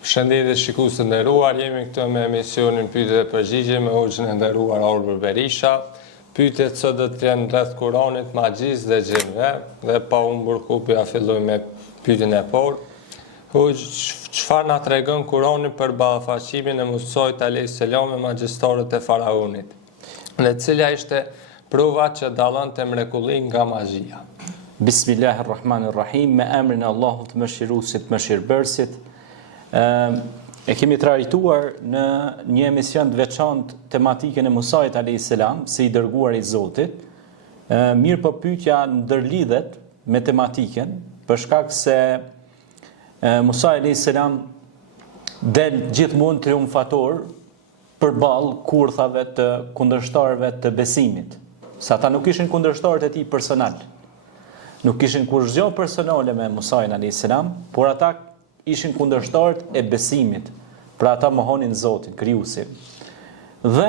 Shëndetje shikues të nderuar, jemi këtu me emisionin Pyetje dhe Përgjigje me hoxhën e nderuar Orbër Berisha. Pyetjet sot do të jenë rreth Kuranit, magjisë dhe xhinëve, dhe pa humbur kohë ja fillojmë me pyetjen e parë. Hoxh, çfarë na tregon Kurani për ballafaqimin e Musait alayhis salam me magjistarët e faraonit? Dhe cila ishte prova që dallonte mrekullin nga magjia? Bismillahirrahmanirrahim, me emrin e Allahut mëshiruesit, mëshirbërësit. E kemi trajtuar në një emision të veçantë tematikën e Musait alayhis salam si i dërguar i Zotit. Mirë po pyetja ndërlidhet me tematikën për shkak se Musa alayhis salam del gjithmonë triumfator përballë kurthave të kundërshtarëve të besimit. Sa ata nuk ishin kundërshtarët e tij personal. Nuk kishin kurrë personale me Musa alayhis salam, por ata ishin kundërshtarët e besimit, pra ata mohonin Zotin, krijuesin. Dhe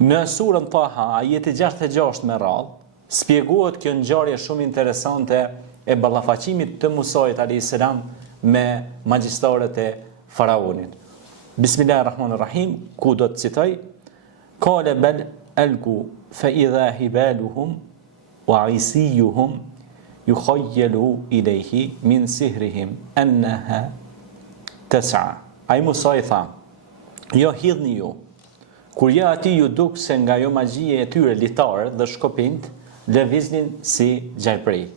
në surën Taha, ajeti 66 me radhë, shpjegohet kjo ngjarje shumë interesante e ballafaqimit të Musait alayhis salam me magjistarët e faraonit. Bismillahirrahmanirrahim, ku do të citoj: "Qala bal alqu fa idha hibaluhum wa isiyuhum yukhayyalu ilayhi min sihrihim annaha tas'a." Ai Musa i tha: "Jo hidhni ju. Kur ja ati ju duk se nga jo magjia e tyre litare dhe shkopint, lëviznin si gjarprej."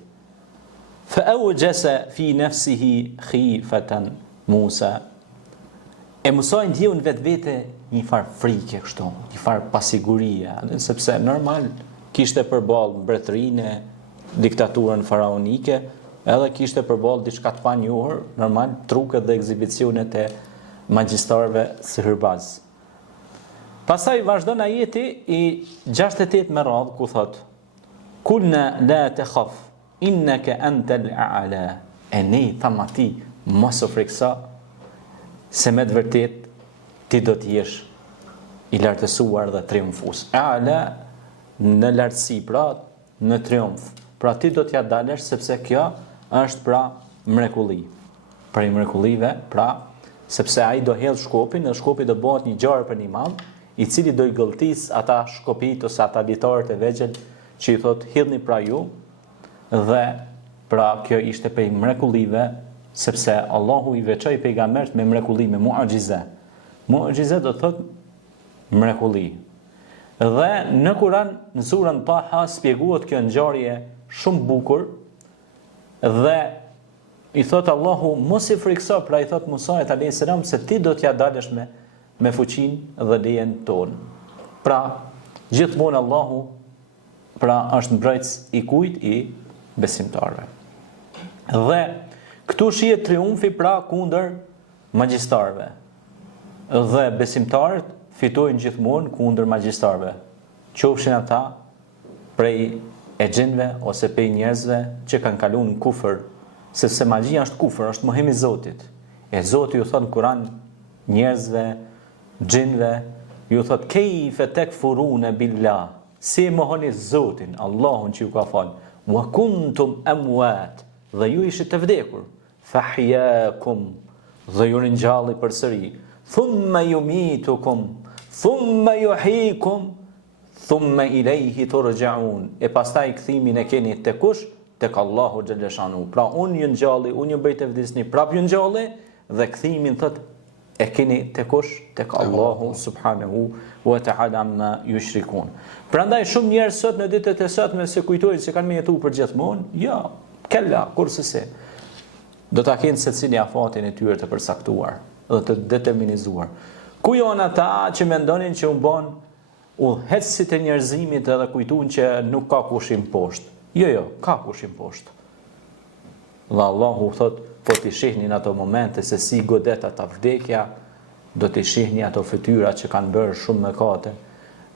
Fa awjasa fi nafsihi khifatan Musa. E Musa i ndjeu në vetvete një farë frike kështu, një farë pasigurie, sepse normal kishte përballë mbretërinë, diktaturën faraonike, edhe kishte përballë diçka të panjohur, normal truket dhe ekzibicionet e magjistarëve sihirbaz. Pastaj vazhdon ajeti i 68 me radhë ku thot: "Kulna la takhaf innaka antal a'la." E ne tham atij, mos u frikso, se me të vërtet ti do të jesh i lartësuar dhe triumfues. A'la në lartësi, pra në triumf. Pra ti do t'ja dalësh, sepse kjo është pra mrekulli. Për i mrekullive, pra sepse ai do hedh shkopin, dhe shkopi do bëhet një gjarë për një madh, i cili do i gëlltis ata shkopit ose ata litarët e vegjël që i thot hidhni pra ju, dhe pra kjo ishte për i mrekullive, sepse Allahu i veçoi pejgambert me mrekulli, me mu'ajize. Mu'ajize do thot mrekulli. Dhe në Kur'an, në surën Taha, shpjegohet kjo ngjarje shumë bukur, dhe i thot Allahu mos i frikso, pra i thot Musait alayhis salam se ti do t'ja dalësh me fuqinë dhe lejen tonë. Pra gjithmonë Allahu pra është mbrojtës i kujt? I besimtarëve. Dhe këtu shihet triumfi pra kundër magjistarëve. Dhe besimtarët fitojnë gjithmonë kundër magjistarëve, qofshin ata prej e xhinëve ose prej njerëzve që kanë kaluar në kufër, sepse magjia është kufër, është mohim i Zotit. E Zoti ju thot në Kur'an njerëzve, xhinëve, ju thot kayfa takfuruna billah, si mohoni Zotin, Allahun që ju ka falë, wa kuntum amwat, dhe ju ishit të vdekur, fahyakum, dhe ju ringjalli përsëri, thumma yumitukum, thumma yuhyikum, thumma ilayhi turja'un. E pastaj kthimin e keni tek kush? Tek Allahu xhalla shanu. Pra unë ju ngjalli, unë ju bëj të vdesni, prap ju ngjalli, dhe kthimin thot e keni tek kush? Tek Allahu subhanahu wa ta'ala amma yushrikun. Prandaj shumë njerëz sot në ditët e sotme se kujtojnë se kanë jetuar përgjithmonë, jo, kella, kurse se do ta kenë secili afatin e tyre të përcaktuar dhe të determinizuar. Ku janë ata që mendonin që u bën udhëheqësit e njerëzimit edhe kujtuan që nuk ka kushim poshtë? Jo, ka kushim poshtë. Dhe Allahu thot, po t'i shihnin ato momente se si godet ata vdekja, do t'i shihni ato fytyra që kanë bërë shumë mëkate,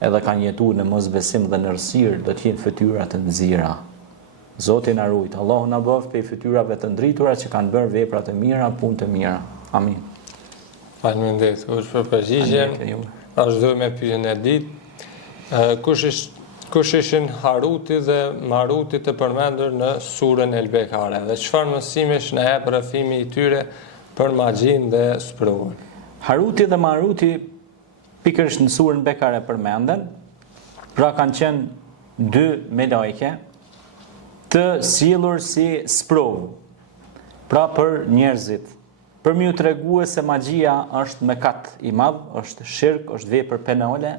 edhe kanë jetuar në mosbesim dhe në errësirë, do t'jenë fytyra të nxira. Zoti na rujt, Allahu na bëf prej fytyrave të ndritura që kanë bërë vepra të mira, punë të mira. Amin. Faleminderit për përgjigjen. Vazhdoj me pyetjen e ditë. Kush ishin Haruti dhe Maruti të përmendur në surën El Bekare, dhe çfarë mësimesh na jep rrëfimi i tyre për magjin dhe sprovën. Haruti dhe Maruti pikërisht në surën Bekare përmenden, pra kanë qenë dy melajke të sjellur si sprovë, pra për njerëzit, për m'ju tregue se magjia është mëkat i madh, është shirk, është vepër penale,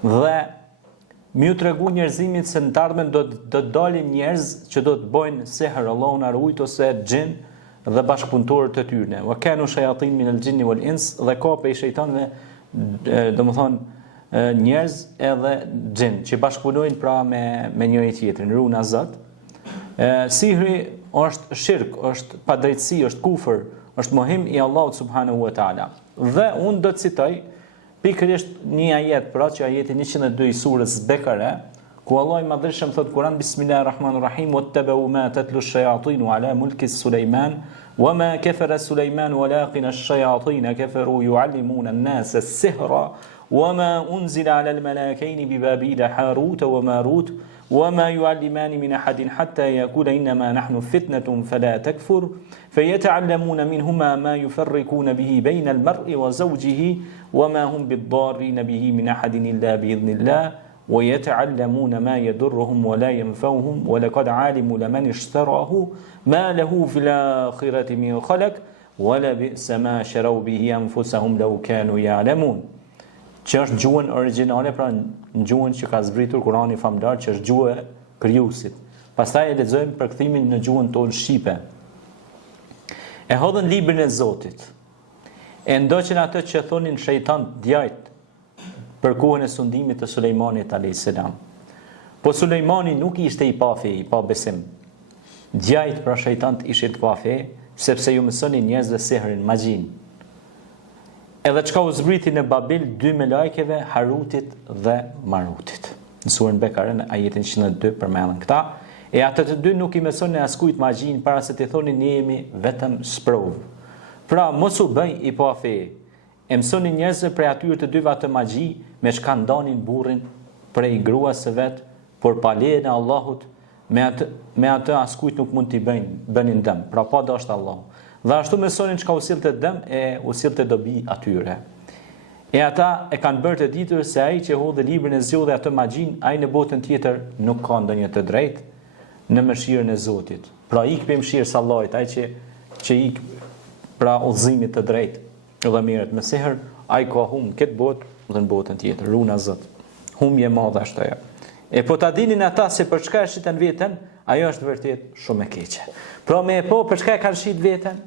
dhe m'ju tregu njerëzimit se në të ardhmen do të dalin njerëz që do të bëjnë sehr, Allahu na ruajt, ose xhin dhe bashkëpunëtorët e tyre. Wa kanu shayatin min al-jinni wal-ins, dhe ka prej shejtanëve, domethënë njerëz edhe xhin që bashkëpunojnë pra me njëri tjetrin, runa Zot. Sihri është shirk, është padrejtësi, është kufër, është mohim i Allahut subhanahu wa taala. Dhe unë do të citoj pikërisht një ajet, pra që ajeti 102 i surës Bekare, ku Allah i madhëshëm thot Kur'an, Bismillahirrahmanirrahim, wattabau ma tatlu ash-shayatinu ala mulki Sulejman, wama kafara Sulejman walakin ash-shayatin kafaru yu'allimuna an-nasa as-sihra, wama unzila ala al-malakaini bi Babila Harut wa Marut, وما يعلمان من أحد حتى يقول إنما نحن فتنة فلا تكفر فيتعلمون منهما ما يفرقون به بين المرء وزوجه وما هم بالضارين به من أحد إلا بإذن الله ويتعلمون ما يضرهم ولا ينفعهم ولقد علموا لمن اشتراه ما له في الآخرة من خلق ولبئس ما شروا به أنفسهم لو كانوا يعلمون. Që është gjuhën origjinale, pra në gjuhën që ka zbritur Kurani famlar, që është gjuhë e krijuesit. Pastaj e lexojmë përkthimin në gjuhën tonë shqipe. E hodhën librin e Zotit. E ndoqën atë që thonin shejtan djajt për kohën e sundimit të Sulejmanit alayhis salam. Po Sulejmani nuk ishte i pa fe, i pa besim. Djajt pra shejtant ishin të pa fe, sepse ju mësonin njerëzve sihrin, magjin. Edhe çka u zbriti në Babil dy me lajkeve, Harutit dhe Marutit. Në surën Bekare në ajetin 102 përmenden këta, e ato të dy nuk i mësonin askujt magjin para se të thonin ne jemi vetëm sprovë. Pra mos u bëj i pa fe. E mësonin njerëzve prej atyre të dyve atë magji me çka ndanin burrin prej gruas së vet, por pa lejen e Allahut, me atë askujt nuk mund t'i bënin dëm. Pra pa dashur Allahu. Dhe ashtu mësonin çka u sillte dëm e u sillte dobi atyre. E ata e kanë bërë të ditur se ai që hodhë librin e zgjodhi atë magjin, ai në botën tjetër nuk ka ndonjë të drejtë në mëshirën e Zotit. Pra ik me mëshirës së Allahut, ai që ik pra udhëzimit të drejtë dhe merret me sehr, ai ka hum këtë botë dhe në botën tjetër, runa Zot. Humje e madhe ashtu ajo. E po ta dinin ata se për çka e shiten veten, ajo është vërtet shumë e keqe. Pra me po për çka e kanë shit veten?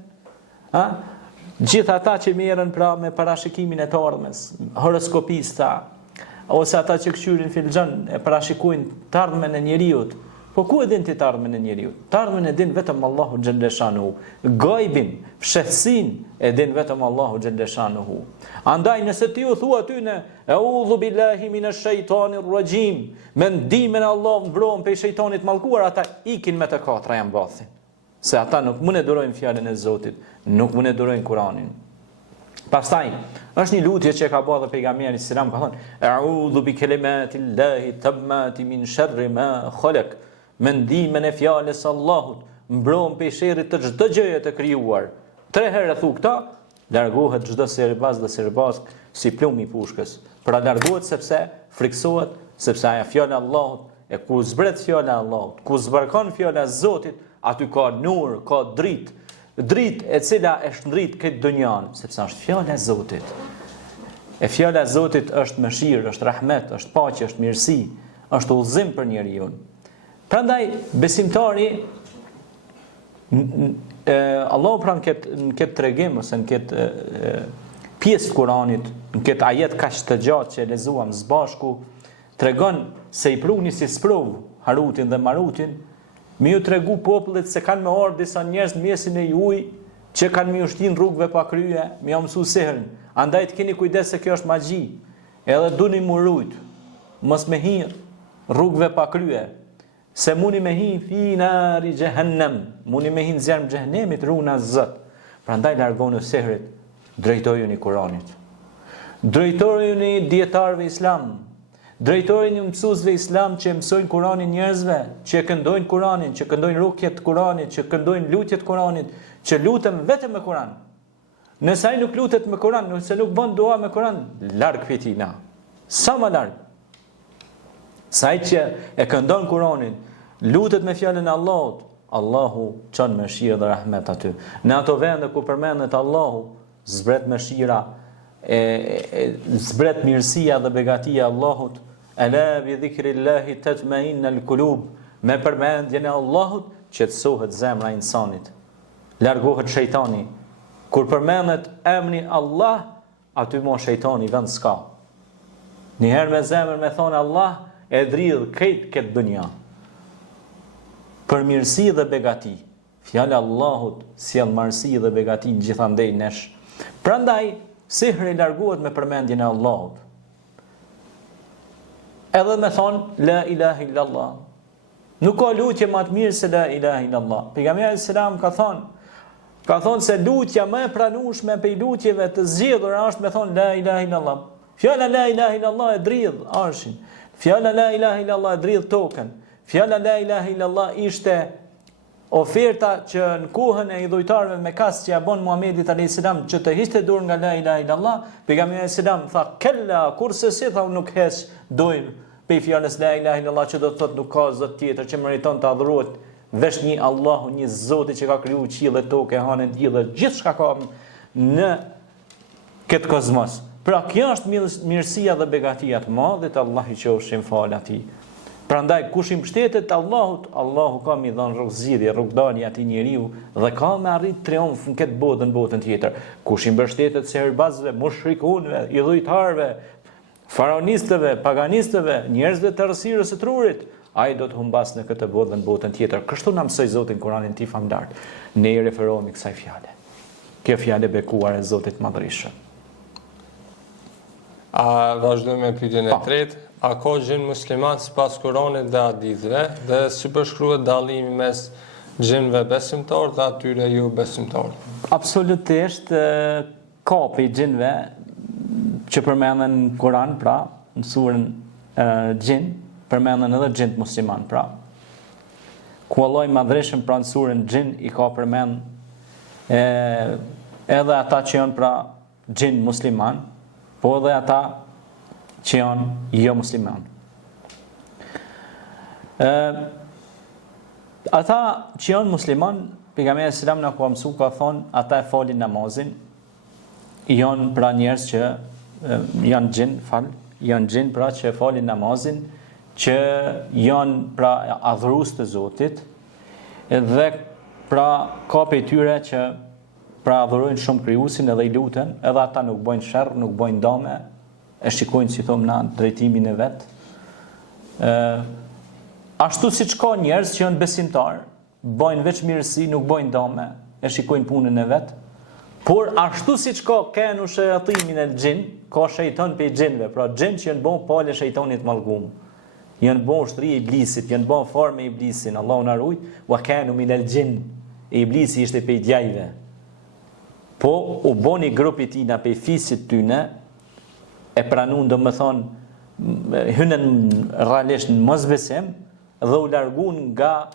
Gjithë ata që merren pra me parashikimin e të ardhmes, horoskopista, ose ata që këshyrin filxhan e parashikojnë të ardhmen e njeriut. Po ku e din ti të ardhmen e njeriut? Të ardhmen e din vetëm Allahu xhelle shanuhu. Gajbin, fshehsin e din vetëm Allahu xhelle shanuhu. Andaj nëse ti u thua aty në Eudhu billahi minash shaitanir rajim, me ndimin e Allahut mbrohen prej shejtanit mallkuar, ata ikin me të katra janë bathin. Se ata nuk mund e durojnë fjalën e Zotit, nuk mund e durojnë Kur'anin. Pastaj, është një lutje që ka bërë dhe pejgamberi selam ka thënë: "A'udhu bi kalimatillahi tammati min sharri ma khalaq." Me ndimin e fjalës së Allahut, mbrohen prej sherrit të çdo gjëje të krijuar. 3 herë thu këta, largohet çdo serbaz dhe serbaz si plumi i pushkës. Pra largohet sepse friksohet, sepse ajo fjala e Allahut, e ku zbret fjala e Allahut, ku zbarkon fjala e Zotit, aty ka nur, ka dritë e cila e shndrit këtë dunjan, sepse është fjala e Zotit. E fjala e Zotit është mëshirë, është rahmet, është paqe, është mirësi, është udhëzim për njeriu. Prandaj besimtari Allahu pra në këtë tregim ose në këtë pjesë të Kuranit, në këtë ajet kaq të gjatë që e lexuam së bashku, tregon se i pruni si sprov Harutin dhe Marutin, me ju tregu popullit se kanë me ardhur disa njerëz në mesin e juaj që kanë me ushtin rrugëve pa krye, me ja mësu sehrin. Andaj të keni kujdes se kjo është magji. Edhe duni mu rujt, mos me hir rrugëve pa krye. Se muni me hi fi nari jahannam, muni me hi në zjarm xhehenemit runa Zot. Prandaj largoni sehrit, drejtojuni Kuranit. Drejtojuni dietarëve islam. Drejtojnë mësuesve islam që mësojnë Kuranin njerëzve, që këndojnë Kuranin, që këndojnë rukjet të Kuranit, që këndojnë lutjet të Kuranit, që lutëm vetëm me Kuran. Nëse ai nuk lutet me Kur'an, nëse nuk bën dua me Kur'an, larg prej tij na. Sa më larg. Sa ai që e këndon Kur'anin, lutet me fjalën e Allahut, Allahu çon mëshirë dhe rahmet aty. Në ato vende ku përmendet Allahu, zbret mëshira, zbret mirësia dhe begatia e Allahut. Ala bi dhikrillahi tatma'innul qulub. Me përmendjen e Allahut qetësohet zemra e insanit. Largohet shejtani. Kur përmendet emri Allah, aty mo shejtani vend s'ka. Njëherë me zemër me thonë Allah, e dridh krejt këtë dunja. Për mirësi dhe begati. Fjala Allahut sjell mirësi dhe begati gjithandej nesh. Prandaj sihri largohet me përmendjen e Allahut. Edhe me thonë la ilaha illallah. Nuk ka lutje më të mirë se la ilaha illallah. Pejgamberi selam ka thonë se lutja më e pranueshme prej lutjeve të zgjedhura është me thonë la ilaha illallah. Fjala la ilaha illallah e dridh arshin. Fjala la ilaha illallah e dridh tokën. Fjala la ilaha illallah ishte oferta që në kohën e idhujtarëve me kas që ja bon Muhamedit alayhis salam që të hiqte dorë nga la ilaha illallah, pejgamberi alayhis salam tha kella kurse si tha nuk heq dojmë pe fjalës la ilaha illallah që do të thotë nuk ka zot tjetër që meriton të adhurohet veç një Allahu, një Zoti që ka krijuar qiell dhe tokë, hanë diell dhe gjithçka ka në këtë kozmos. Pra kjo është mirësia dhe begatia e madhe të Allahut që qofshin fal atij. Prandaj kush i mbështetet Allahut, Allahu ka mi dhënë rrugë zgjidhje, rrugë dalje atij njeriu dhe ka me arrit triumf në këtë botë, në botën tjetër. Kush i mbështetet serbazëve, mushrikunëve, idhujtarëve, faraonistëve, paganistëve, njerëzve të rësirës së trurit, ai do të humbas në këtë botë dhe në botën tjetër. Kështu na mësoi Zoti në Kur'anin ti famlar. Ne i referohemi kësaj fjale. Kjo fjale bekuar e Zotit Madhërisht. A vazhdojmë me pyetjen e tretë. A ka gjin musliman sipas Kuranit dhe hadithëve dhe si përshkruhet dallimi mes gjinëve besimtar dhe atyre jo besimtar? Absolutisht ka prej gjinëve që përmenden në Kur'an, pra në surën gjin, përmenden edhe gjinët musliman, pra. Ku Allahu i Madhreshëm pra në surën gjin i ka përmend edhe ata që janë pra gjin musliman, po edhe ata që janë jo musliman. Ata që janë musliman, pejgamberi selam na ka mësuar, ka thonë, ata e falin namazin, janë pra njerëz që janë gjin pra që e falin namazin, që janë pra adhurues të Zotit, dhe pra ka prej tyre që pra adhurojnë shumë krijuesin edhe i luten, edhe ata nuk bojnë sherr, nuk bojnë dame, e shikojnë si thomë na drejtimin e vet. Ashtu siç ka njerëz që janë besimtar, bojnë veç mirësi, nuk bojnë dame, e shikojnë punën e vet. Por ashtu siç ka kenu shejatimin e xhin, ka shejtan pe xhinve, pra xhin që janë bën palë shejtanit mallgum. Janë bën ushtri e iblisit, janë bën formë e iblisin, Allahu na ruaj, wa kanu min al-jinn. Iblisi ishte pe djajve. Po u boni grupi tina pe fisit tyne, e pranun do më thonë hynën realisht në mosbesim dhe u largun nga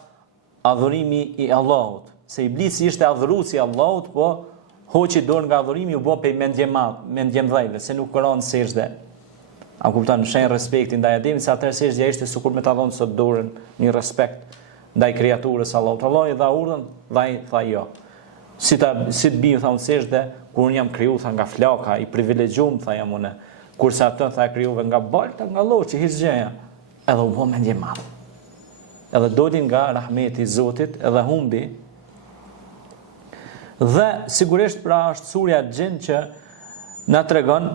adhurimi i Allahut. Se iblisi ishte adhuruesi i Allahut, po hoqi dorë nga adhurimi u bë pe mendjemdhëve, se nuk kuron sejdë. A kupton, shenjë respekti ndaj Ademit, se atëherë sejdja ishte sikur me ta dhënë sot dorën, një respekt ndaj krijaturës Allahut. Allahu i dha urdhën, dhe ai tha jo. Si të bëj thonë sejdë, kur unë jam kriju tha nga flaka, i privilegjuar tha jam unë. Kurse atë tha krijuve nga balta, nga lloçi, hiç gjëja. Edhe u bë mendje madh. Edhe doli nga rahmeti i Zotit, edhe humbi. Dhe sigurisht pra është surja Gjin që na tregon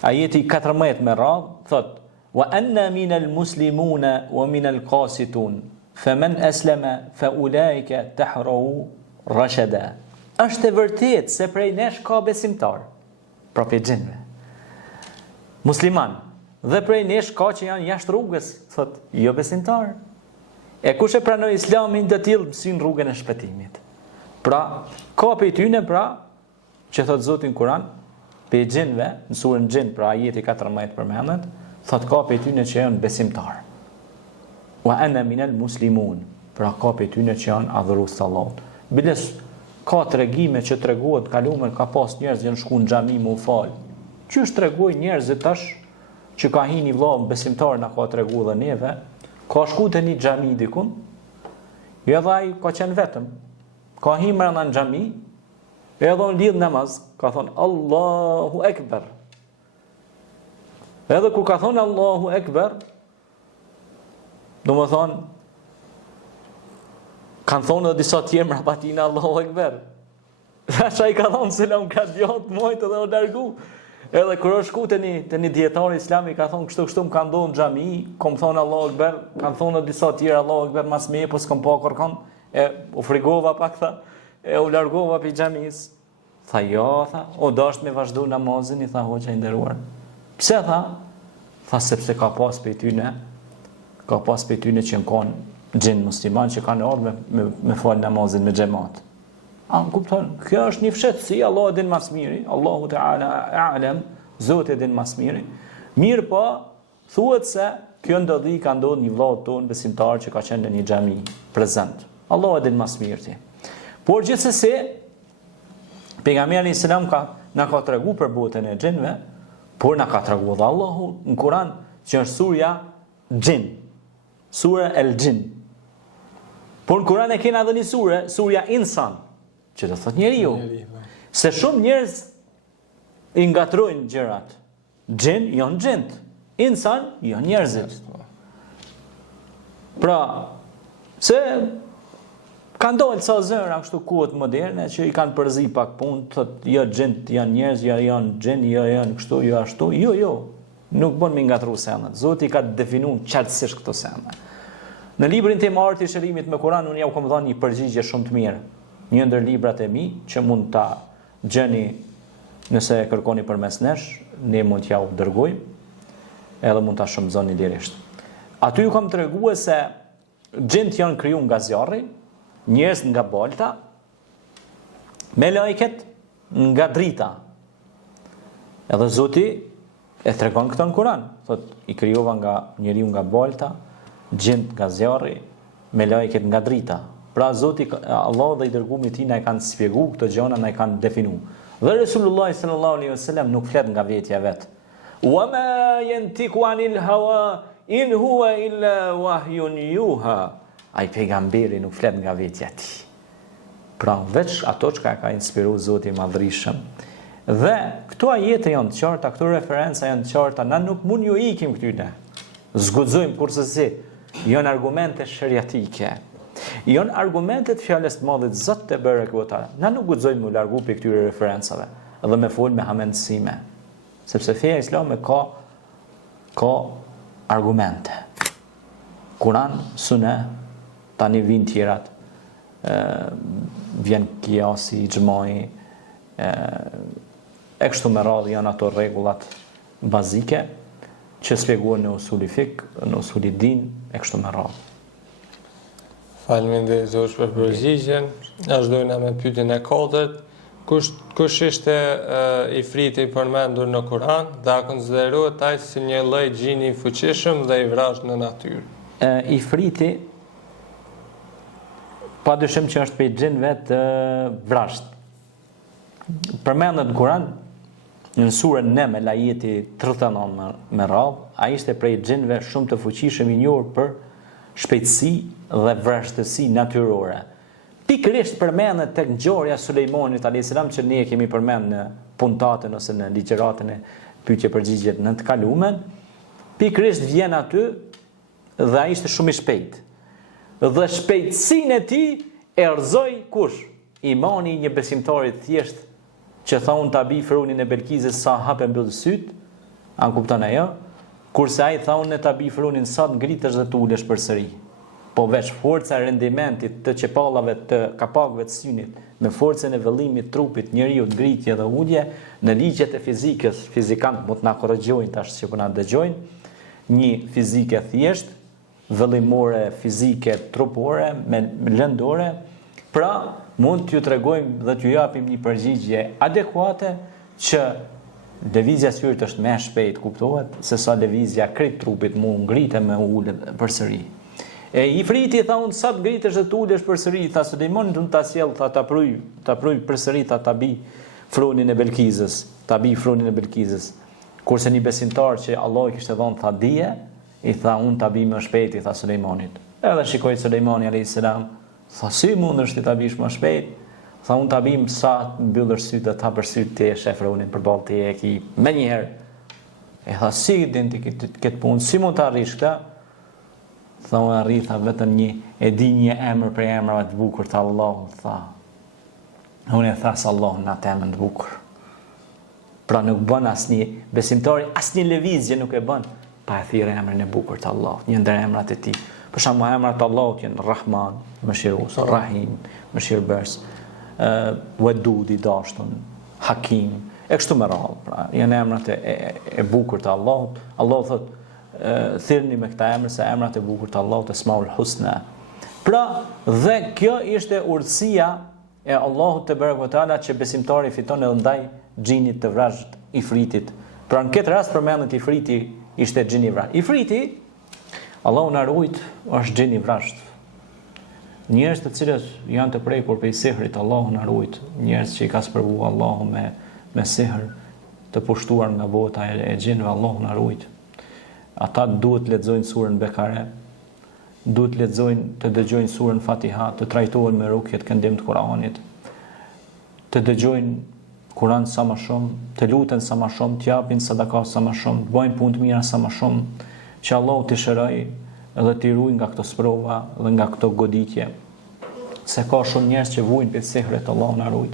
ajeti 14 me radhë, thot: "Wa anna minal muslimuna wa minal qasitun, faman aslama fa ulaika tahru rashada." Është e vërtetë se prej nesh ka besimtar, pra prej gjinëve, musliman, dhe prej nesh ka që janë jashtë rrugës, thot, jo besimtar. E kush e pranoi Islamin të tillë mësin rrugën e shpëtimit. Pra, ka prej tyne pra, që thot Zoti në Kur'an, prej gjinëve, në surën Gjin, pra ajeti 14 përmendet, thot ka prej tyne që janë besimtar. Wa ana minal muslimun, pra ka prej tyne që janë adhurues të Allahut. Biles ka tregime që treguohet kalumen ka pas njerëz që janë shku në xhami më u fal. Qysh tregoj njerëzit tash që ka hini vëllai besimtar na ka tregu dhe neve, ka shku te një xhami dikun, jo dhe ai ka qenë vetëm, ka hi mbrana në xhami, edhe on lidh namaz, ka thonë Allahu Ekber. Edhe kur ka thonë Allahu Ekber, do më thonë, kanë thonë edhe disa tjerë mra patina Allahu Ekber. Asha i ka thonë selam ka djatë mojtë edhe o largu. Edhe kur është shku të një djetar islami, ka thonë kështu më ka ndonë në xhami, kom thonë Allahu Ekber, kanë thonë edhe disa tjerë Allahu Ekber mas me, po s'kom pa kërkon, e u frigova pak tha, e u largova për xhamis. Tha jo, tha, o dasht me vazhdu namazin, i tha hoqja i nderuar. Pse tha? Tha sepse ka pas për tyne që në konë gjinë musliman që kanë ardhë me falë namazin me xhamat. A në kupton, kjo është një fshetësi, Allah e din mas miri, Allahu Teala a'lem, Zoti e din mas miri. Mirë po, thuhet se kjo ndodhi ka ndodhur një vëllai ton besimtar që ka qenë në një xhami prezant. Allah e din mas miri ti. Por gjithsesi, pejgamberi selam na ka tregu për botën e xhinëve, por na ka tregu edhe Allahu në Kur'an që është surja Xhin. Sura El Xhin. Por në Kur'an e kena edhe një surja Insan, që do thot njeriu. Se shumë njerëz i ngatrojnë gjërat. Xhin janë xhint, insan janë njerëzit. Pra, se kanë dalë ca zëra kështu kohët moderne që i kanë përzi pak punë, thotë jo xhint janë njerëz, jo janë xhin, jo janë kështu, jo ashtu. Jo. Nuk bën me ngatru semët. Zoti ka definuar qartësisht këto semë. Në librin tim Arti i Shërimit me Kur'an unë ja u kam dhënë një përgjigje shumë të mirë. Një ndër librat e mi që mund ta gjeni nëse e kërkoni përmes nesh, ne mund t'ja u dërgojmë edhe mund ta shëmzoni lirisht. Aty ju kam treguar se xhint janë kriju nga zjarri, njerëz nga bolta, me lajket nga drita. Edhe Zoti e tregon këtë në Kur'an, thot i krijova nga njeriu nga bolta, xhint nga zjarri, me lajket nga drita. Pra Zoti, Allah dhe i dërgumi ti na e kanë spjegu këto gjëra, na e kanë definu. Dhe Resulullah sallallahu alaihi wasallam nuk flet nga vetja vet. Wa ma yantiqu anil hawa in huwa illa wahyun yuha. Ai pejgamberi nuk flet nga vetja e tij. Pra veç ato që ka inspiruar Zoti i Madhërisëm. Dhe këto ajete janë të qarta, këto referenca janë të qarta, na nuk mund ju ikim këtyne. Zguxojmë kurse si, janë argumente shariatike. Janë argumentet fjalës të Madhit Zot te barekuhu teala. Na nuk guxojmë u largu pe këtyre referencave dhe me fol me hamendësime. Sepse feja islame ka argumente. Kur'an, Sunë, tani vijnë tjerat. Vjen kiasi, xhmai, e kështu me radhë janë ato rregullat bazike që shpjegohen në usuli fik, në usuli din, e kështu me radhë. Faleminderit zosh për përgjigjen. Vazhdojna me pyetjen e katërt. Kush ishte ifriti i përmendur në Kur'an dhe a konsiderohet ai si një lloj gjini i fuqishëm dhe i vrasht në natyrë? Ifriti padyshim që është prej xhinëve të vrasht. Përmendet në Kur'an në surën Naml ajeti 39 me radhë, ai ishte prej xhinëve shumë të fuqishëm i njohur për shpejtësi dhe vrashtësi natyrore. Pikërisht përmendet tek ngjarja e Sulejmanit alayhis salam që ne e kemi përmend në puntatën ose në ligjëratën e pyetje-përgjigjet në të kalumen. Pikërisht vjen aty dhe ai ishte shumë i shpejt. Dhe shpejtësinë e tij e rrezoi kush? Imani i një besimtari thjesht që tha unë ta bi frunin e Belkizës sa hape mbyll syt, an kupton ajo? Kurse ai tha unë ta bi frunin sa ngritesh dhe tulesh përsëri. Po veç forca e rendimentit të qepallave të kapakëve të synit, me forcën e vëllimit trupit njeriu ngritje dhe ulje, në ligjet e fizikës, fizikant mund të na korrigjojnë tash që po na dëgjojnë, një fizike thjesht, vëllimore, fizike, trupore, me lëndore, pra mund t'ju tregojmë dhe t'ju japim një përgjigje adekuate që lëvizja e syrit është më e shpejtë, kuptohet, se sa lëvizja krejt trupit mund ngritet me ulë përsëri. E Ifriti tha unë sa të gritesh dhe t'ulesh përsëri, tha Sulejmani unë ta sjell, tha ta pruj përsëri, tha ta bi fronin e Belkizës, Kurse një besimtar që Allah i kishte dhënë tha dije, i tha unë ta bi më shpejt, i tha Sulejmanit. Edhe shikoi Sulejmani alayhis salam, tha si mundesh ti ta bish më shpejt? Tha unë ta bim sa të mbyllësh sytë, ta hapësh sytë ti e shef fronin përballë ti e ki menjëherë. E tha si din ti këtë punë, si mund ta arrish këtë? Tha unë arritha vetëm e di një emër prej emrave të bukur të Allahut, tha. Unë e thas Allahun në atë emër të bukur. Pra nuk bën asnjë besimtari, asnjë lëvizje nuk e bën pa e thirrë emrin e bukur të Allahut, një ndër emrat e tij. Për shembull emrat e Allahut janë Rahman, Mëshirues, Rahim, Mëshirbes, Wadud i dashur, Hakim, e kështu me radhë. Pra janë emrat e bukur të Allahut. Allahu thotë thirrni me këta emra se emrat e bukur të Allahut Esmaul Husna. Pra dhe kjo ishte urtësia e Allahut te barekutaala që besimtari fiton edhe ndaj xhinit të vrasht Ifritit. Pra në këtë rast përmendet Ifriti ishte xhini i vrasht. Ifriti, Allahu na ruajt, është xhini i vrasht. Njerëz të cilët janë të prekur prej sihrit, Allahu na ruajt. Njerëz që i ka sprovuar Allahu me sihr, të pushtuar nga bota e xhinëve, Allahu na ruajt. Ata duhet lexojnë surën Bekare, duhet lexojnë të dëgjojnë surën Fatiha, të trajtohen me rukjet këndim të Kuranit, të dëgjojnë Kur'an sa më shumë, të luten sa më shumë, të japin sadaka sa më shumë, të bëjnë punë të mira sa më shumë, që Allahu t'i shëroj edhe t'i ruaj nga këto sprova dhe nga këto goditje. Se ka shumë njerëz që vujnë për sihrit, Allahu na ruaj.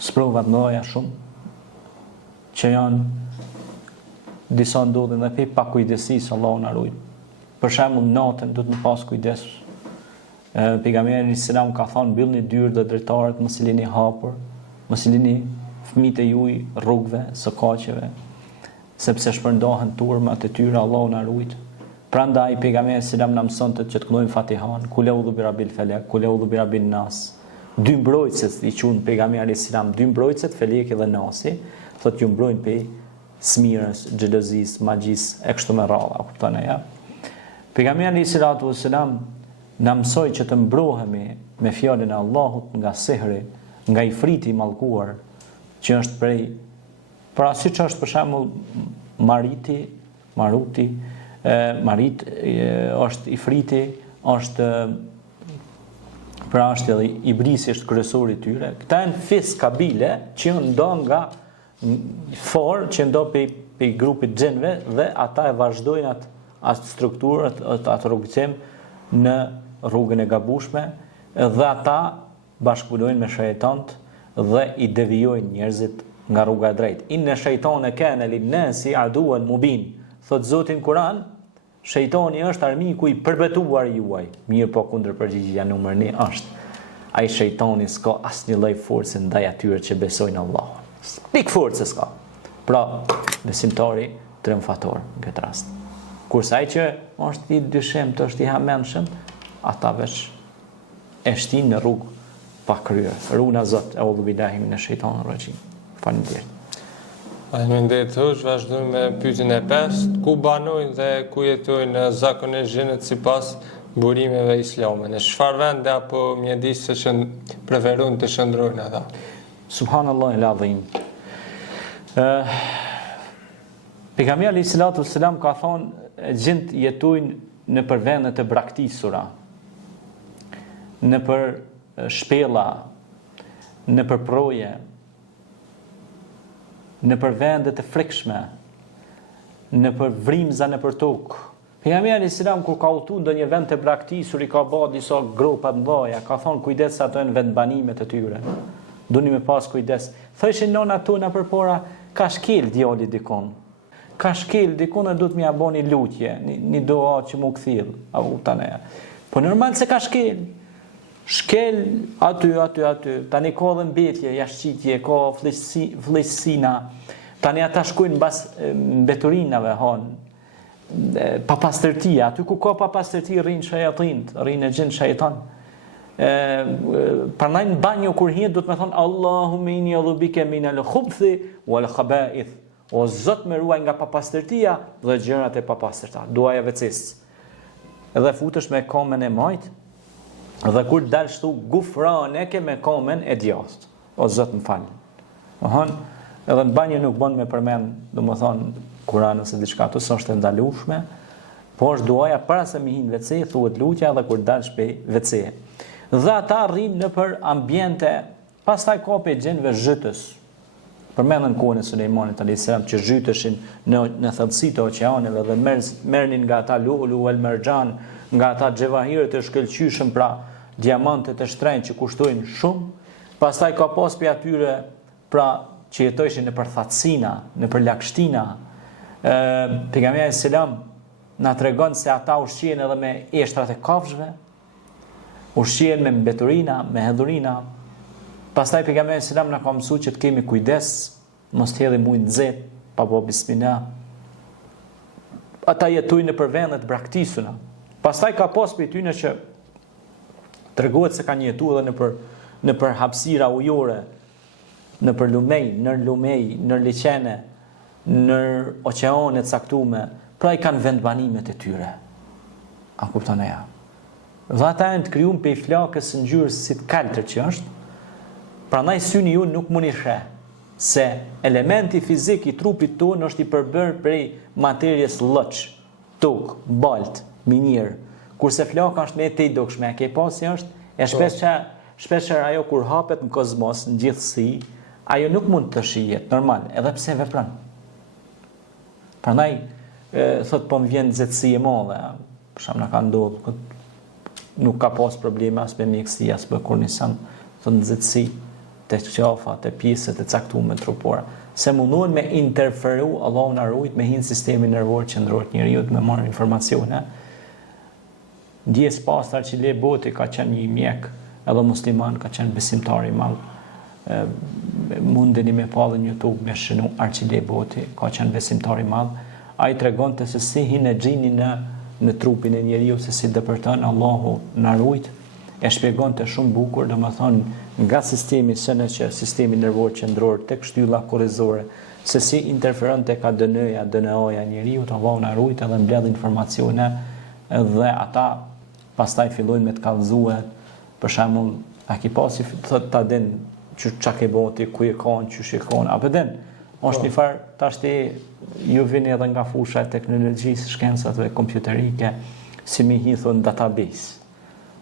Sprova të mëdha shumë që janë disa ndodhin dhe pe pa kujdesisë, Allahu na ruaj. Për shembull natën duhet të pas kujdes. Pejgamberi selam ka thënë mbyllni dyert dhe drejtarët, mos i lini hapur. Mos i lini fëmijët e juaj rrugëve, së kaqeve, sepse shpërndahen turmat e tyre, Allahu na ruaj. Prandaj pejgamberi selam na mësonte që të këndojmë Fatihan, Kul a'udhu birabbil falaq, Kul a'udhu birabbin nas. Dy mbrojtësit i quajnë pejgamberi selam, dy mbrojtësit Feleki dhe Nasi, thotë ju mbrojnë pe smirës, xhelozis, magjis e kështu me radhë, kupton ja. Pejgamberi sallallahu alaihi wasallam na mësoi që të mbrohemi me fjalën e Allahut nga sihri, nga Ifriti i mallkuar, që është prej, pra siç është për shembull Maruti, është Ifriti, është pra është edhe Iblisi është kryesori i tyre. Këta janë fis kabile që ndo nga forë, që ndo pe grupit xhenve dhe ata e vazhdojnë atë strukturët, atë rrugëtim në rrugën e gabueshme dhe ata bashkëpunojnë me shejtant dhe i devijojnë njerëzit nga rruga e drejtë. Inna shejtane kana lin-nasi aduwan mubin. Thot Zoti në Kur'an, shejtani është armiku i përbetuar juaj. Mirë po kundër përgjigjja numër 1 është ai shejtani s'ka asnjë lloj force ndaj atyre që besojnë Allahun. Pik force s'ka. Pra, besimtari triumfator në këtë rast. Kurse ai që është i dyshemt, është i hamendshëm, ata veç e shtin në rrugë pa kryer. Runa Zot, eudhu billahi minash shaitanir rajim. Faleminderit. Faleminderit hoxh, vazhdojmë me pyetjen e 5, ku banojnë dhe ku jetojnë zakonisht xhenët sipas burimeve islame. Në çfarë vende apo mjedise që preferojnë të shndrojnë ata? Subhanallahu el-azim. Pejgamberi sallallahu alaihi wasallam ka thonë gjint jetojnë në për vende të braktisura, në për shpella, në për proje, në për vende të frikshme, në për vrimza në për tokë. Pejgamberi selam kur ka udhëtuar ndonjë vend të braktisur, i ka bërë disa gropa të mëdha, ka thonë kujdes ato janë vendbanimet e tyre. Duni me pas kujdes. Thëshin nona tona përpora, ka shkel djali dikon. Ka shkel dikon e duhet më ia bëni lutje, një dua që më kthjell, apo tani. Po normal se ka shkel. Shkel aty. Tani ka dhe mbetje, jashqitje, ka vllësina. Tani ata shkojnë mbas mbeturinave hon. Papastërtia, aty ku ka papastërti rrinë shajatin, rrinë e gjin shajtan. Prandaj në banjo kur hihet do të më thonë Allahumma inni a'udhu bika minal khubthi wal khaba'ith. O Zot më ruaj nga papastërtia dhe gjërat e papastërta. Duaja vecis. edhe futesh me komen e majt, dhe kur dalë shtu gufraneke me komen e djast. O Zot më falë. Edhe në banjë nuk bën me përmend, domethënë Kur'an ose diçka të s'është e ndalueshme, po është duaja para se mi hin WC, thuhet lutja edhe kur dalësh pe WC. Dhe ata rrinë në për ambiente, pastaj ka pe gjenve zhytës. Përmendën kohën e Sulejmanit a.s. që zhyteshin në thellësi të oqeaneve dhe merrnin nga ata lu'lu wal marjan, nga ata xhevahirët e shkëlqyshëm, pra diamantet e shtrenjtë që kushtojnë shumë. Pastaj ka pas për atyre pra që jetojshin në për thatësina, në për lagështina. Pejgamberi selam na tregon se ata ushqihen edhe me eshtrat e kafshëve, ushqihen me mbeturina, me hedhurina. Pastaj pejgamberi selam na ka mësuar që të kemi kujdes, mos të hedhim ujë nxehtë pa bo bismillah. Ata jetojnë në për vende të braktisura. Pastaj ka pas për tyne që tregohet se kanë jetuar edhe në për hapësira ujore, në për lumej, nër liqene, nër oqeane të caktume, pra i kanë vendbanimet e tyre. A kupton e ja? Dhe ata e në të kryum pe i flakës në gjyrës si të kaltër që është, pra naj syni ju nuk mund i shre, se elementi fizik i trupit tonë është i përbër prej materjes lëq, tok, balt, minirë, kurse flaka është me e te i dokshme, ke pasi është, e shpesher ajo kur hapet në kozmos, në gjithësi, ajo nuk mund të shijet, normal, edhe pse vepran. Prandaj, thot po më vjen nxehtësi e madhe, për shkak na ka ndodhur, nuk ka pas probleme as me mjekësi, as me kur nisan, thot nxehtësi të qafa, të pjesët e caktuara trupore. Se munduan me interferu, Allahu na ruajt, me hinë sistemin nervor qendror të njeriut, me marrë informacione. Ndjes pastar që le boti ka qenë një mjek, edhe musliman ka qenë besimtar i madh. Mundeni me pa dhe në YouTube me shënu Arqile Boti, ka qenë besimtar i madh. Ai tregonte se si hinë xhini në trupin e njeriu, se si dëpërton Allahu na ruajt. E shpjegonte shumë bukur, domethënë nga sistemi sënë që sistemi nervor qendror tek shtylla kurrizore, se si interferon tek ADN-ja, DNA-ja e njeriu, Allahu na ruajt, edhe mbledh informacione dhe ata pastaj fillojnë me të kallëzue. Për shembull, a ki pasi thot ta din që qa ke boti, ku e kanë, që shikon, apo den, është një farë, tashti ju vini edhe nga fusha e teknologjisë, shkencave, kompjuterike, si mi hi thonë database.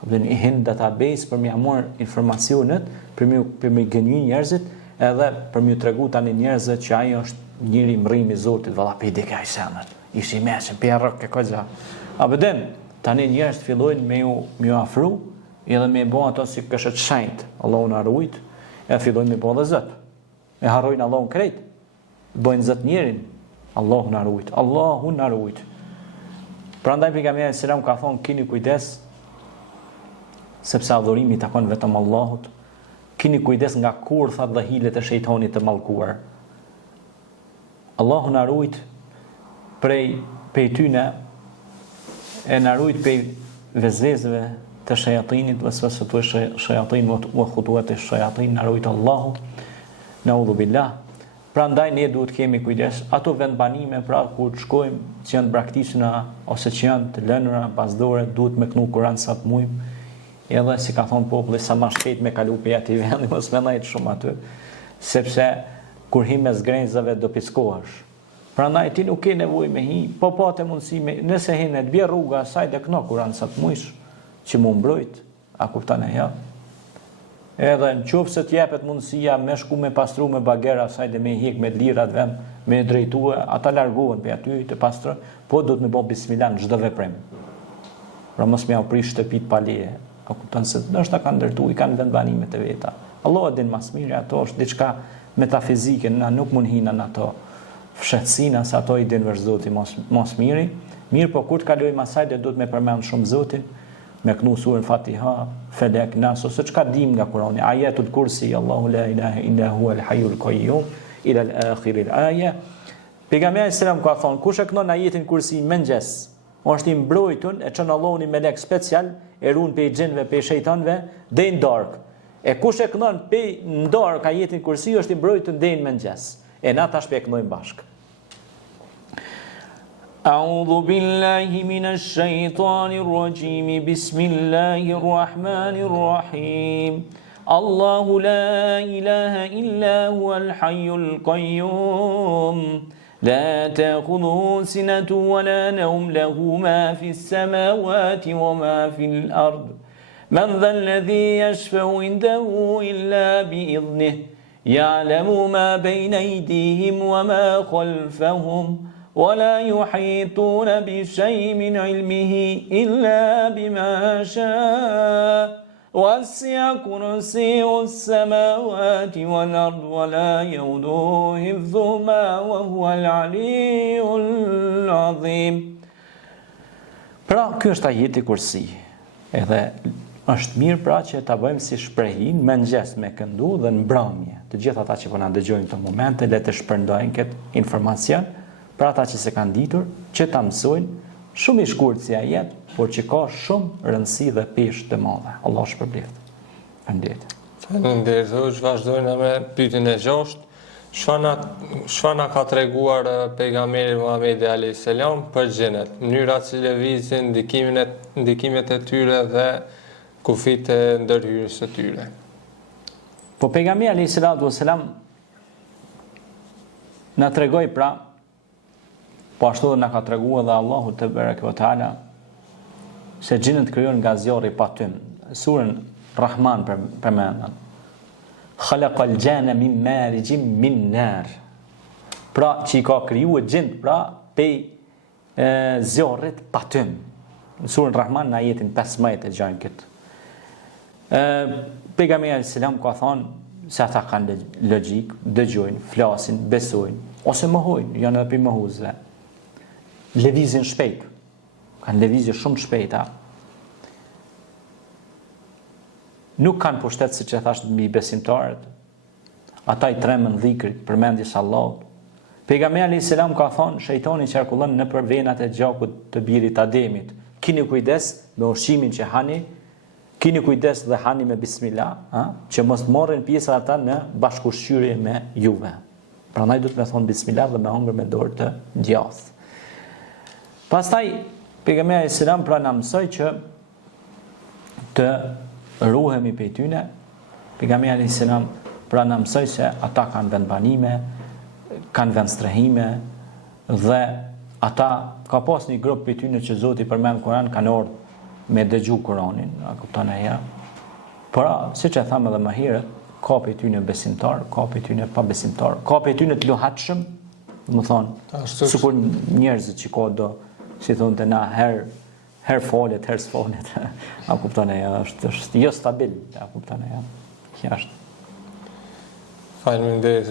I hinë database për mi amor informacionet, për mi gënjë njerëzit, edhe për mi tregu tani njerëzit që ajo është njëri mrimi Zotit, valla pe i dike aj semet, ishi meqen, pe rrëk e këgja. Apo den, tani njerëzit fillojnë me ju afru, edhe me bo ato si këshët shenjt, Allahu na ruajt, e fillojnë me bo dhe zët. E harrojnë Allahun krejt. Bojnë zët njerin. Allahu na ruajt. Allahu na ruajt. Prandaj pejgamberi selam ka thonë keni kujdes, sepse adhurimi takon vetëm Allahut. Keni kujdes nga kurthat dhe hilet e shejtanit të mallkuar. Allahu na ruajt prej tyne, e na ruajt prej vezvezëve të shajatinit, vësvësë të shajatin, vë khutuat e shajatin, në rujtë Allahu, në udhu billah. Pra ndaj ne duhet kemi kujdes, ato vendbanime, pra kur të shkojmë, që janë braktisuna, ose që janë të lënëra, pasdore, duhet me knu Kur'an sa të mujmë, edhe si ka thonë populli, sa ma shpejt me kalu për ati vendi, mos me najtë shumë aty, sepse kur hi me zgrenzave do piskohesh. Pra ndaj ti nuk ke nevoj me hi, po të mundësi me, nëse hi në të bje rruga, saj dhe kno Kur'an sa të mujsh, që mu mbrojt, a kuptan e ja. Edhe në qofë se t'jepet mundësia me shku me pastru me bagera, saj dhe me hik me lirat vend, me drejtue, ata largohen për aty të pastru, po do të me bo bismillah në gjdo veprim. Pra mos me aprish shtëpit pa leje, a kuptan se nështë ta kanë ndërtu, i kanë vendbanimet e veta. Allah e din mas mirë, ato është diçka metafizike, na nuk mund hina në ato fshetësina, se ato i din vërë Zoti mos miri. Mirë, po kur të kalojmë asaj dhe do të me përmend shumë Zotin, me knu surën Fatiha, Felek, Nas, ose çka dim nga Kurani, ajetul kursi, Allahu la ilaha illa huwa al-hayyul qayyum, ila al-akhir al-aya. Pejgamberi selam ka thonë, kush e kënon ajetin kursi mëngjes, është i mbrojtur, e çon Allahu një melek special, e ruan pe xhenve, pe shejtanëve, deri në darkë. E kush e kënon pe në darkë ajetin kursi, është i mbrojtur deri në mëngjes. E na tash pe kënojmë bashkë. أعوذ بالله من الشيطان الرجيم بسم الله الرحمن الرحيم الله لا إله إلا هو الحي القيوم لا تأخذه سنة ولا نوم له ما في السماوات وما في الأرض من ذا الذي يشفع عنده إلا بإذنه يعلم ما بين أيديهم وما خلفهم ولا يحيطون بشيء من علمه إلا بما شاء وسع كرسيه السماوات والأرض ولا يؤوده حفظهما وهو العلي العظيم. Pra, ky është ajeti kursi. Edhe është mirë pra që ta bëjmë si shprehin me mëngjes, me këndu dhe në mbrëmje. Të gjithë ata që po na dëgjojnë këto momente, le të shpërndajnë këtë informacion për ata që se kanë ditur, që ta mësojnë, shumë i shkurt si ajet, por që ka shumë rëndësi dhe peshë të madhe. Allah shpërbleft. Faleminderit. Faleminderit. Vazhdojmë me pyetjen e 6. Çfarë na ka treguar pejgamberi Muhamedi alayhis salam për xhenet, mënyrat si lëvizjen, ndikimet e tyre dhe kufit e ndërhyrjes së tyre. Po pejgamberi alayhis salam na tregoi pra, po ashtu dhe na ka treguar edhe Allahu te bareke ve teala se xhenet krijohen nga zjarri i patym. Surën Rahman përmendan. Khalaqal jana min marijin min nar. Pra që i ka krijuar gjend pra pej zjarrit patym. Në surën Rahman në ajetin 15 e gjajnë këtë. Pejgamberi alayhis salam ka thonë se ata kanë logjik, dëgjojnë, flasin, besojnë ose mohojnë, janë edhe për mohuzve. Lëvizin shpejt. Kanë lëvizje shumë shpejta. Nuk kanë pushtet siç e thash mbi besimtarët. Ata i tremën dhikrit, përmendjes Allahut. Pejgamberi alayhis salam ka thonë, shejtani qarkullon nëpër venat e gjakut të birit Ademit. Kini kujdes me ushqimin që hani, kini kujdes dhe hani me bismillah, që mos morrin pjesë ata në bashkëushqyrje me juve. Prandaj duhet me thonë bismillah dhe me hongër me dorë të djathtë. Pastaj pejgamberi alayhis salam pra na mësoi që të ruhemi prej tyne. Pejgamberi alayhis salam pra na mësoi se ata kanë vend banime, kanë vend strehime dhe ata ka pas një grup prej tyne që Zoti përmend Kur'an kanë ardhur me dëgju Kur'anin, a kupton ajo? Pra, siç e tham edhe më herët, ka prej tyne besimtar, ka prej tyne pa besimtar, ka prej tyne të luhatshëm, domethënë, sikur njerëzit që ka do, si thonte na her folet, her s'folet. A kupton ajo, është jo stabil, a kupton ajo. Kjo është. Faleminderit.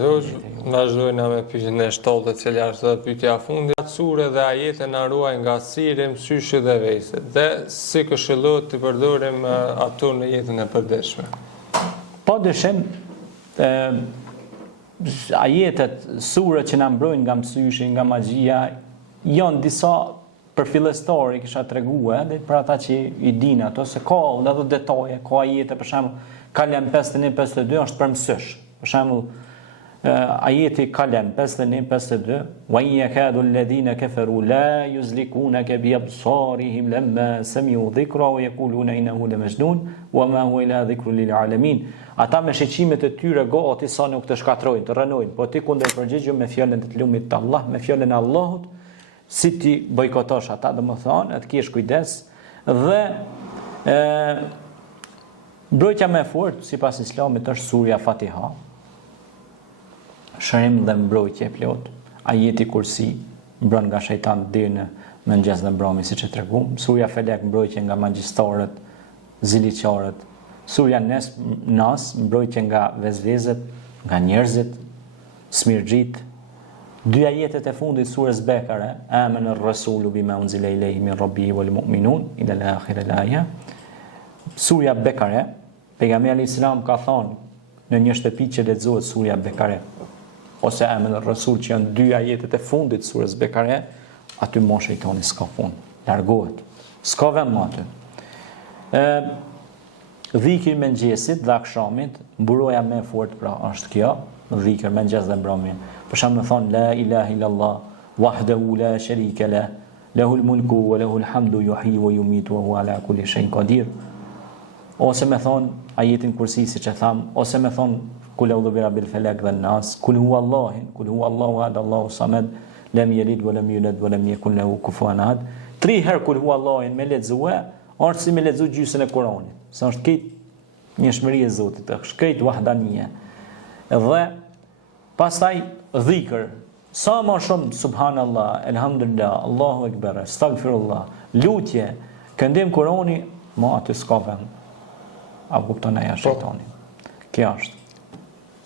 Vazhdojmë me pyetjen e 7, e cila është pyetja e fundit. Sure dhe ajete na ruajnë nga sirri, msyshi dhe vejse. Dhe si këshillohet të përdorim ato në jetën e përditshme. Pa dyshim, ajetet, suret që na mbrojnë nga msyshi, nga magjia, janë disa për fillestori kisha treguar, dhe për ata që i dinë ato, se ka edhe detaje, ka ajete, për shembull, Kalem 51-52 është për mësysh. Për shembull, ajeti Kalem 51-52, wa in yakadu alladhina kafaru la yuzlikunaka bi absarihim lamma sami'u dhikra wa yaquluna innahu lamajnun wa ma huwa illa dhikrun lil alamin. Ata me shiqimet e tyre gati sa nuk të shkatrojnë, të rënojnë, po ti kundër përgjigju me fjalën e të lumit të Allah, me fjalën e Allahut, si ti bojkotosh ata, dhe më thonë, të kesh kujdes, dhe mbrojtja me fort, si pas Islamit, është surja Fatiha, shërim dhe mbrojtje plot, ajeti kursi, mbron nga shejtan deri në mëngjes dhe mbrëmje, siç e tregum, surja Felek mbrojtje nga magjistarët, ziliqarët, surja Nas mbrojtje nga vezvezet, nga njerëzit, smirxhit. Dy ajetet e fundit surës Bekare, amana ar-rasulu bima unzila ilayhi min rabbihi wal mu'minun ila al-akhir al-aya. Surja Bekare, pejgamberi alayhis salam ka thonë në një shtëpi që lexohet surja Bekare, ose amana ar-rasul, që janë dy ajetet e fundit surës Bekare, aty mo shejtani s'ka fund, largohet. S'ka vend më aty. Dhikri mëngjesit dhe akşamit, mburoja më fort pra është kjo, dhikr mëngjes dhe mbrëmje. Për shembull thonë la ilaha illallah wahdahu la sharika la Lahul mulku wa lahul hamdu yuhyi wa yumitu wa huwa ala kulli shay'in qadir. Ose me thon ajetin kursi siç e tham, ose me thon kul a'udhu bi rabbil falaq dhe nas, kul huwa Allahu ahad, Allahu samad, lam yalid wa lam yulad wa lam yakul lahu kufuwan ahad. 3 herë kul huwa Allahu me lexue, është si me lexu gjysën e Kuranit. Sa është këtë një shmëri e Zotit, është këtë wahdania. Dhe pastaj dhikr, sa më shumë subhanallah, elhamdulillah, Allahu ekber, astaghfirullah, lutje, këndim Kurani, ma aty s'ka vend. A kupton ajo shejtani. Kjo është.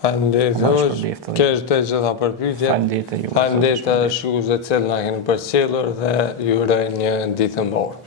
Faleminderit. Kjo është të gjitha përpyetjet. Faleminderit ju. Faleminderit shikuesve që na keni përcjellur dhe ju uroj një ditë të mbarë.